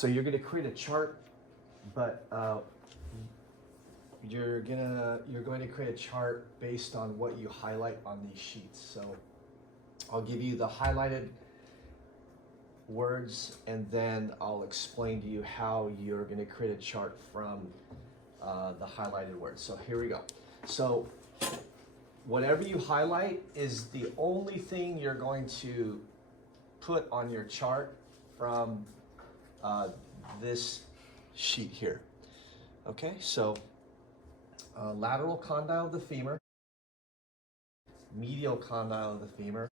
So you're gonna create a chart, but you're going to create a chart based on what you highlight on these sheets. So I'll give you the highlighted words, and then I'll explain to you how you're going to create a chart from the highlighted words. So here we go. So whatever you highlight is the only thing you're going to put on your chart from this sheet here. Okay, so lateral condyle of the femur, medial condyle of the femur,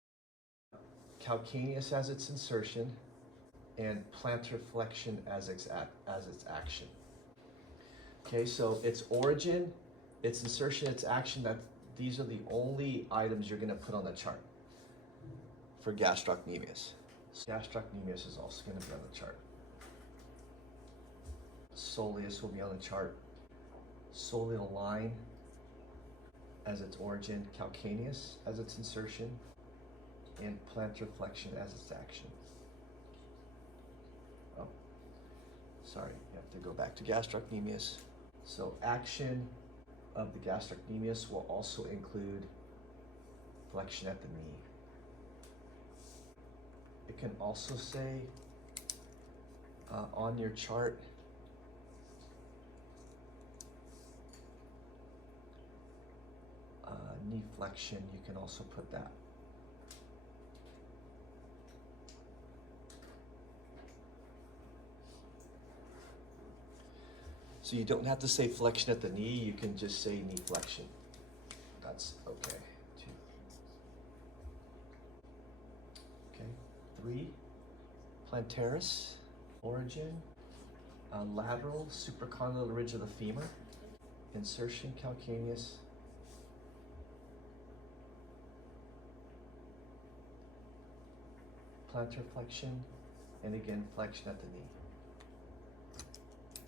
calcaneus as its insertion, and plantar flexion as its action. Okay, so its origin, its insertion, its action, these are the only items you're going to put on the chart for gastrocnemius. Gastrocnemius is also going to be on the chart. Soleus will be on the chart. Soleal line as its origin, calcaneus as its insertion, and plantar flexion as its action. Oh, sorry, you have to go back to gastrocnemius. So action of the gastrocnemius will also include flexion at the knee. It can also say on your chart knee flexion, you can also put that. So you don't have to say flexion at the knee, you can just say knee flexion. That's okay. 2. Okay, 3, plantaris, origin, lateral supracondylar ridge of the femur, insertion calcaneus, plantar flexion, and again flexion at the knee.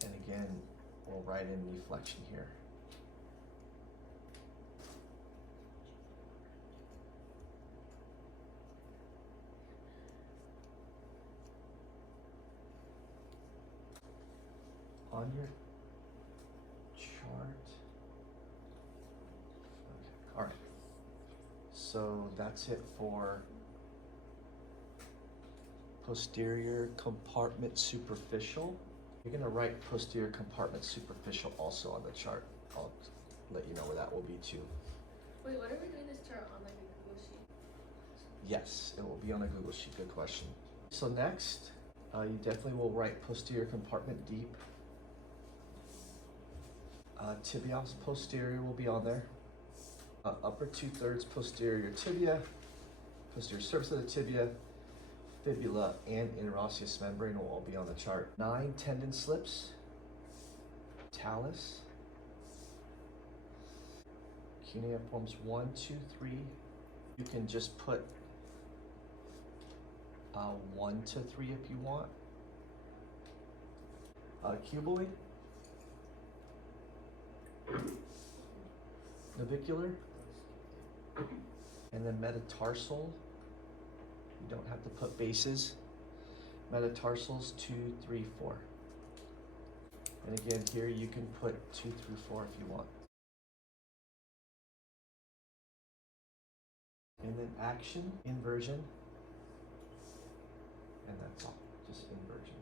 And again, we'll write in knee flexion here. On your chart. Okay. All right. So that's it for posterior compartment superficial. You're going to write posterior compartment superficial also on the chart. I'll let you know where that will be too. Wait, what are we doing this chart on, like a Google sheet? Yes, it will be on a Google sheet. Good question. So next, you definitely will write posterior compartment deep. Tibialis posterior will be on there. Upper 2/3 posterior tibia, posterior surface of the tibia, fibula, and interosseous membrane will all be on the chart. 9 tendon slips, talus, cuneiforms 1, 2, 3. You can just put 1 to 3 if you want. Cuboid, navicular, and then metatarsal. You don't have to put bases. Metatarsals 2, 3, 4. And again, here you can put 2 through 4 if you want. And then action, inversion, and that's all, just inversion.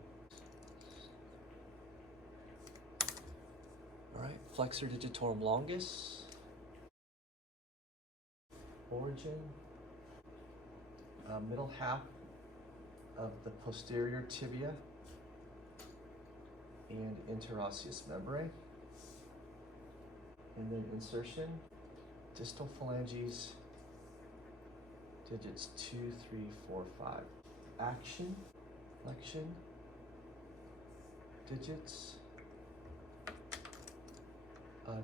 All right, flexor digitorum longus, origin, middle half of the posterior tibia and interosseous membrane, and then insertion, distal phalanges, digits 2, 3, 4, 5. Action, flexion, digits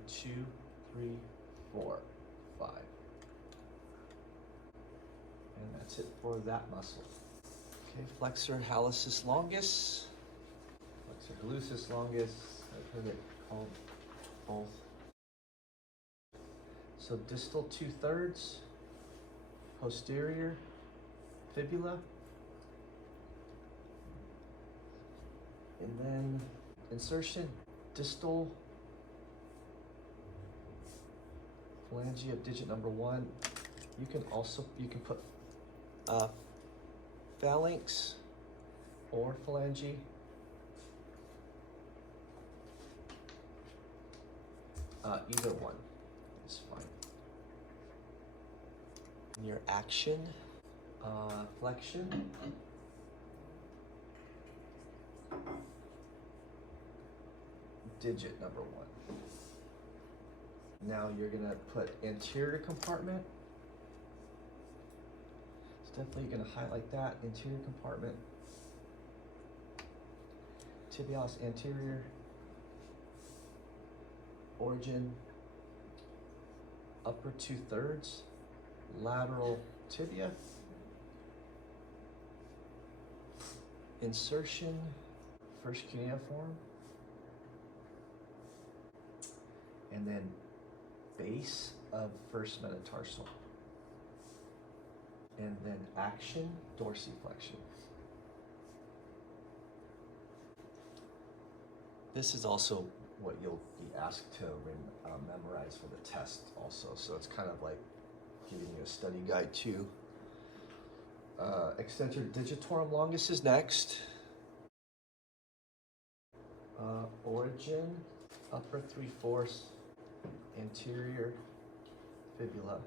2, 3, 4, 5. And that's it for that muscle. Okay, flexor hallucis longus, flexor hallucis longus, I've heard it called both. So distal 2/3, posterior fibula, insertion, distal phalange of digit number 1. You can put phalanx or phalange. Either one is fine. In your action, flexion, digit number 1. Now you're gonna put anterior compartment. It's definitely gonna highlight that anterior compartment. Tibialis anterior, origin, upper 2/3, lateral tibia, insertion, first cuneiform, and then base of first metatarsal, and then action, dorsiflexion. This is also what you'll be asked to memorize for the test also, so it's kind of like giving you a study guide too. Extensor digitorum longus is next. Origin, upper 3/4, anterior fibula,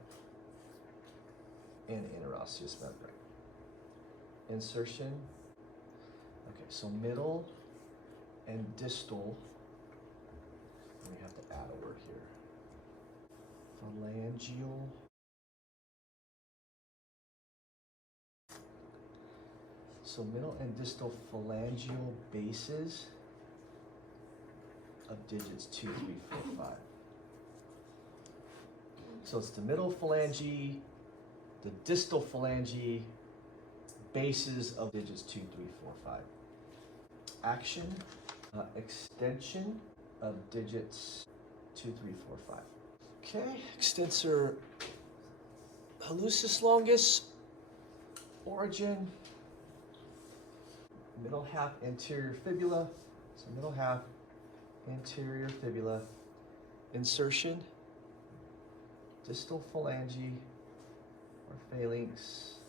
and interosseous membrane. Insertion, okay, so middle and distal, we have to add a word here. Phalangeal. So middle and distal phalangeal bases of digits 2, 3, 4, 5. So it's the middle phalange, the distal phalange, bases of digits 2, 3, 4, 5. Action, extension of digits 2, 3, 4, 5. Okay, extensor hallucis longus, origin, middle half anterior fibula, so middle half anterior fibula, insertion, distal phalange or phalanx,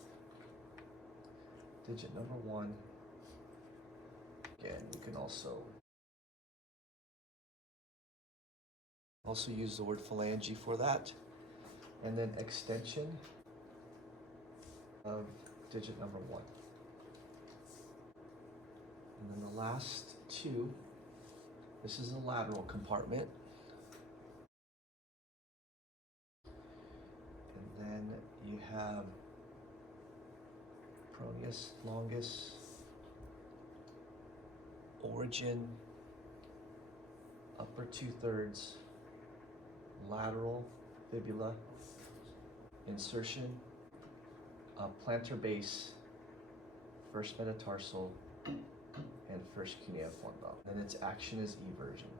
digit number 1. Again, you can also use the word phalange for that. And then extension of digit number 1. And then the last 2, this is a lateral compartment. And then you have peroneus longus, origin, upper 2/3, lateral fibula, insertion, plantar base, first metatarsal, and first cuneiform bone. And its action is eversion.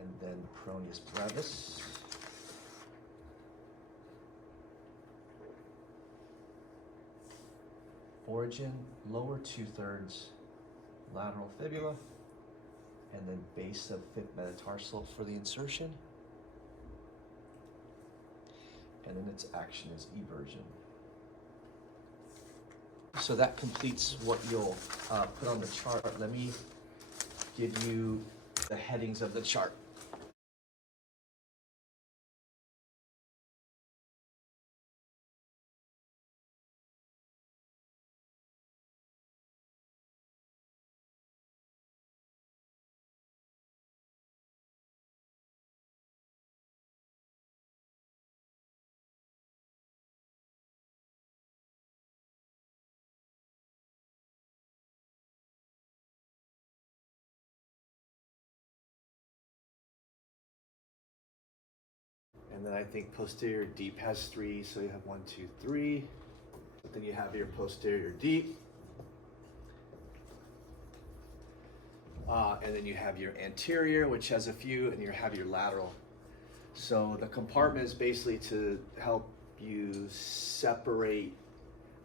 And then peroneus brevis. Origin, lower 2/3, lateral fibula, and then base of fifth metatarsal for the insertion. And then its action is eversion. So that completes what you'll put on the chart. Let me give you the headings of the chart. And then I think posterior deep has 3, so you have 1, 2, 3. But then you have your posterior deep. And then you have your anterior, which has a few, and you have your lateral. So the compartment is basically to help you separate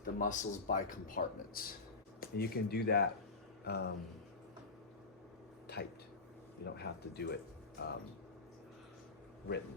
the muscles by compartments. And you can do that typed. You don't have to do it written.